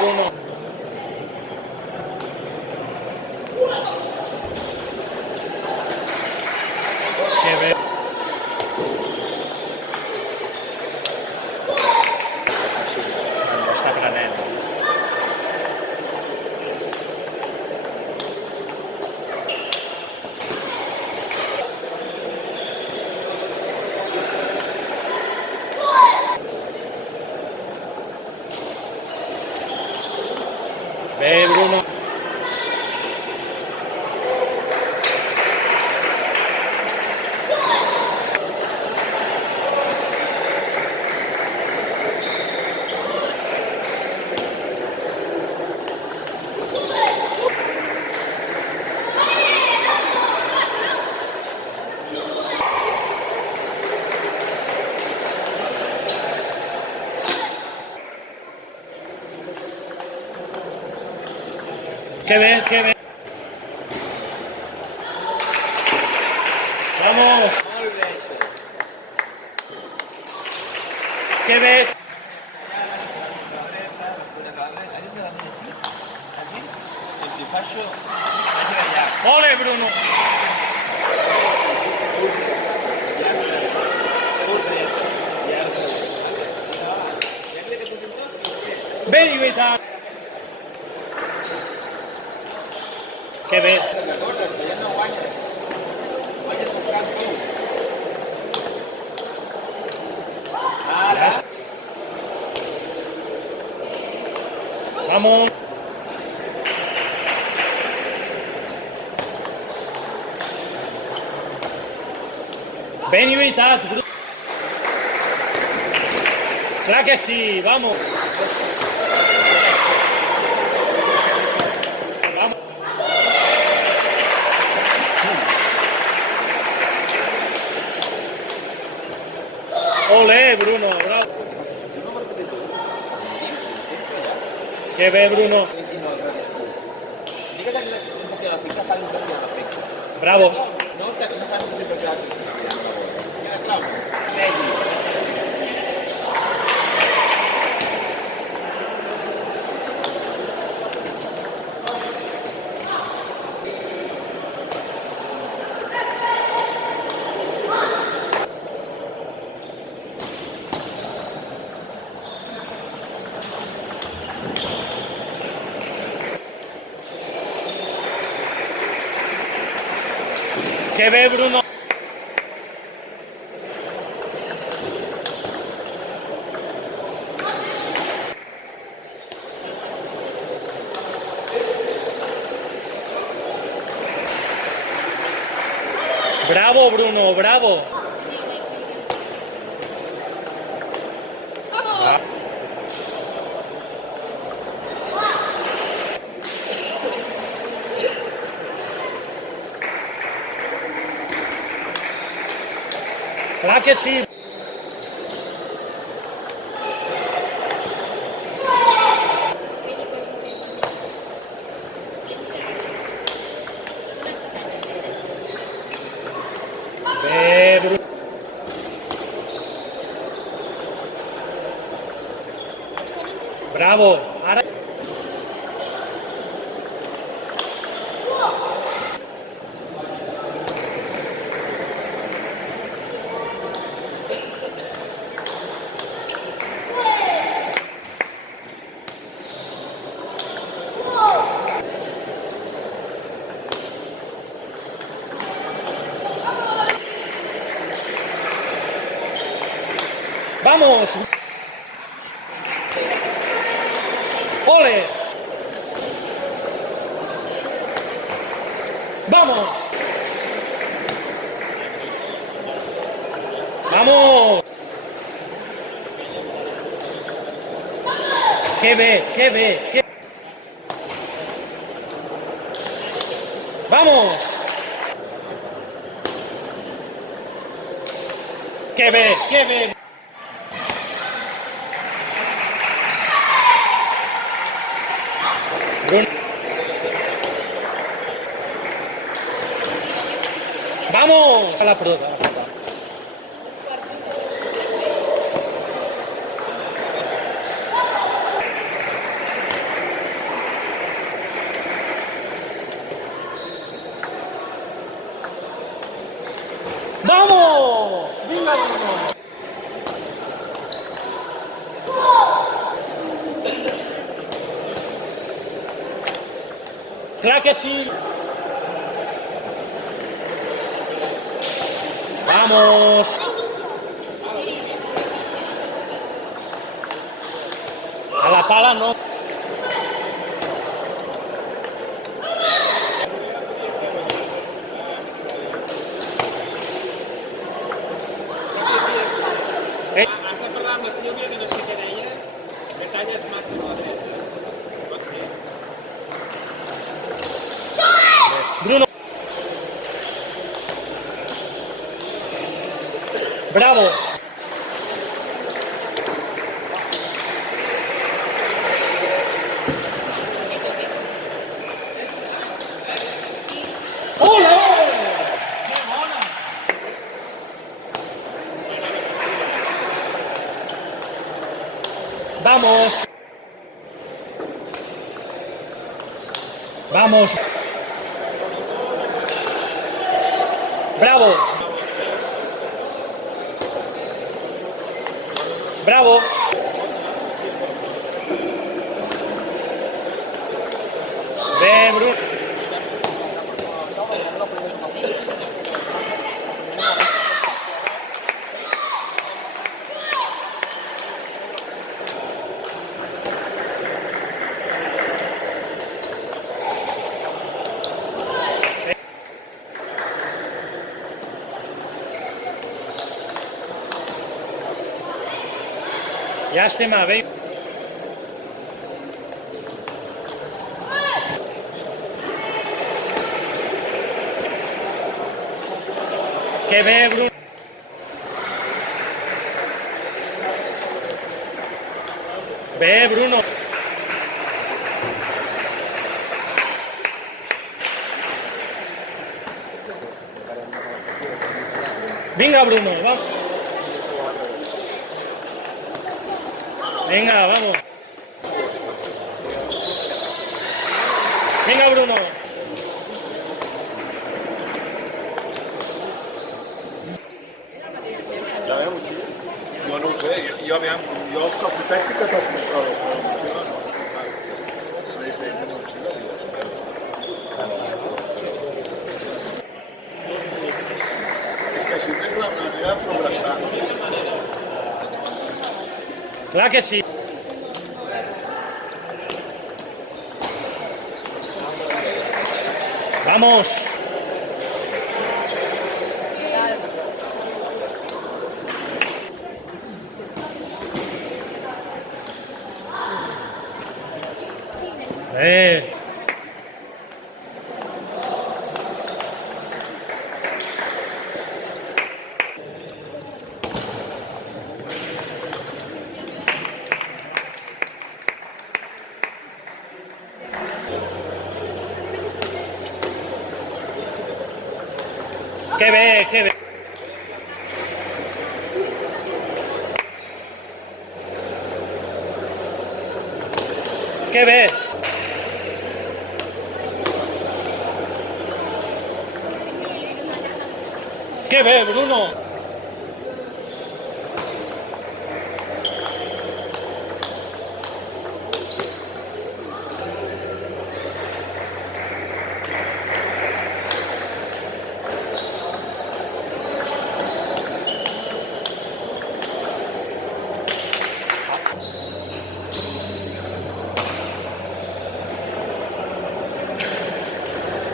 Bruno. Che bello. Sta prendendo. Beh, Bruno. Che bien, che bien. Vamos. Che bien. Ole, Bruno. Ben aiutato. Che bello. Vamos. Ben aiutato. Claro que sí, vamos. Vamos. Olé, Bruno, bravo. Che bello, Bruno. Bravo. Che bello, Bruno. Bravo, Bruno, bravo. Claro que sí. Bruno. Bravo. Ahora. Vamos. Ole. Vamos. Vamos. Que ve, que ve, que... Vamos. Que ve, que ve. Bruno. Vamos a la prueba. Claro que sí. Vamos. A la pala no. Has de parlar amb la Sílvia, que no sé què deia, que talles massa a la dreta. Pot ser. Bruno. Bravo. ¡Hola! ¡Qué bona! Vamos. Vamos. Bravo. Bravo. Bien, Bruno. Llàstima, bé. Que bé, Bruno. Bé, Bruno. Vinga, Bruno, vamos. Venga, vamos. Venga, Bruno. Ja veu, jo no ho sé, jo els calçotets sí que te'ls comprava, però la motxilla no. No he fet una motxilla. És que així tens la manera de progressar. Clar que sí. Vamos. Que bé, que bé. Que bé. Que bé, Bruno.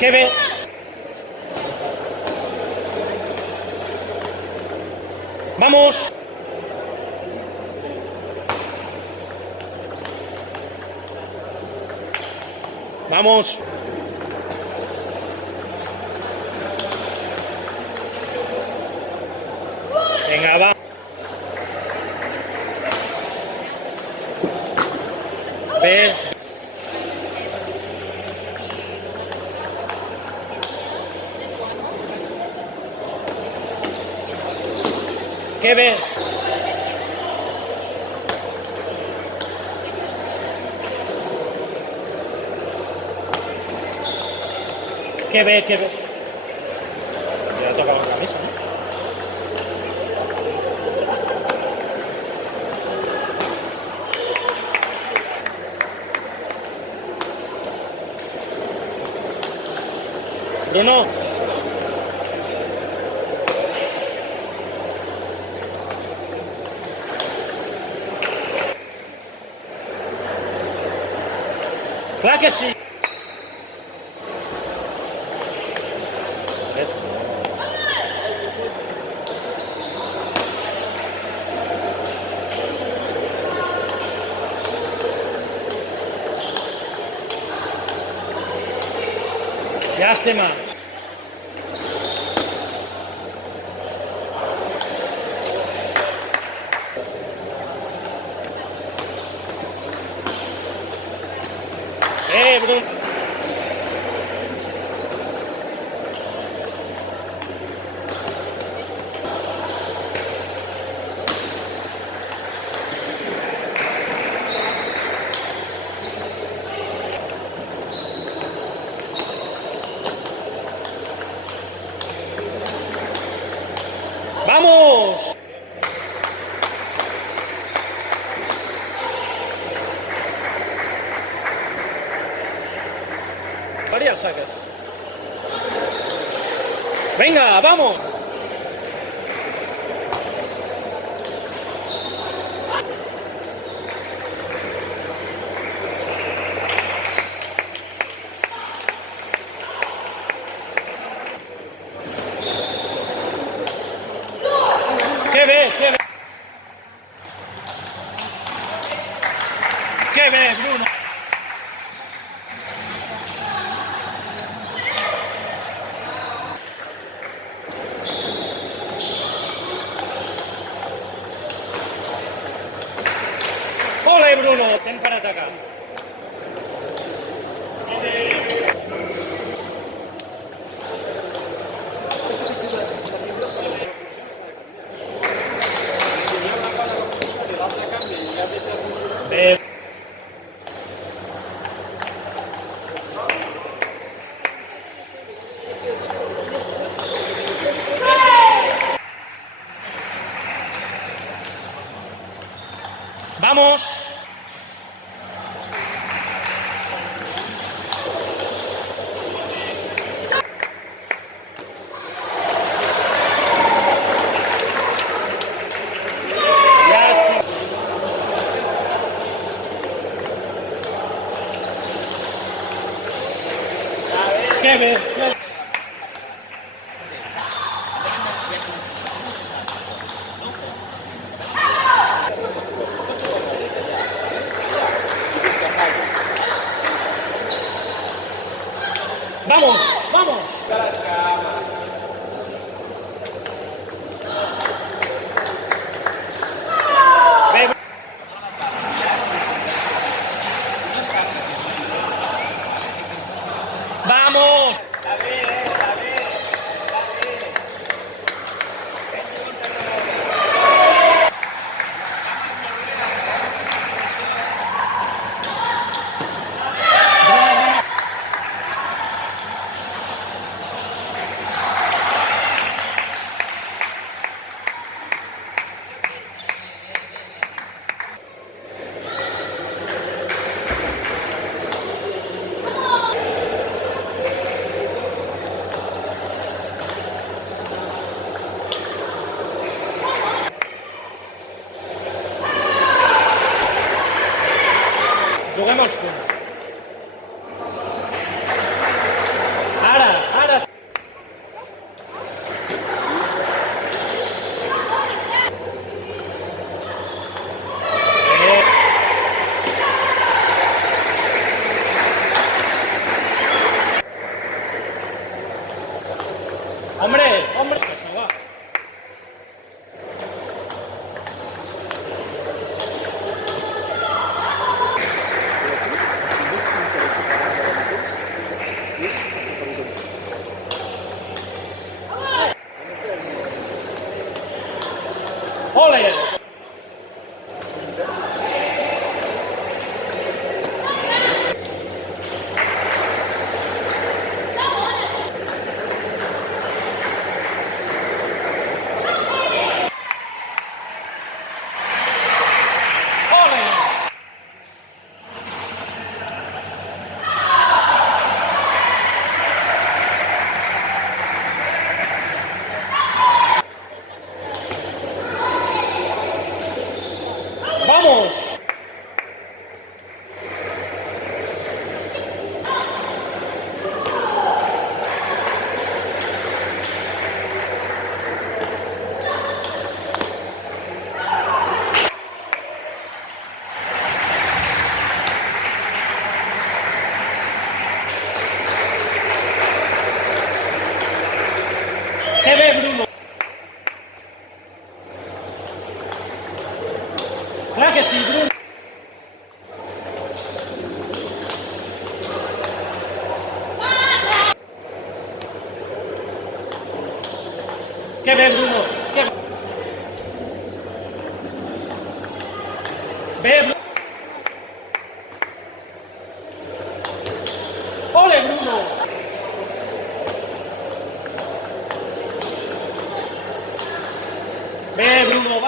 Que bé. Vamos. Vamos. Venga, va. Ve. Que ve. Que ve, que ve. Ya toca la camisa, ¿no? Bruno. Clar que sí. Llàstima. Bruno. ¡Vamos! Varias saques. ¡Venga, vamos! ¡Qué ves, qué ves! ¡Qué ves, Bruno! ¡Ole, Bruno! Ten para atacar. ¡Vamos! ¡Qué ves! ¡Vamos! ¡Vamos! ¡Vamos! Juguem els punts. Ara, ara. Hombre, hombre, que se va. ¡Ole! ¡Vamos! ¡Qué ve, Bruno! ¡Claro que sí, Bruno! ¡Qué ve, Bruno! ¡Qué ve! ¡Ve, Bruno! ¡Ole, Bruno! ¡Ve, Bruno!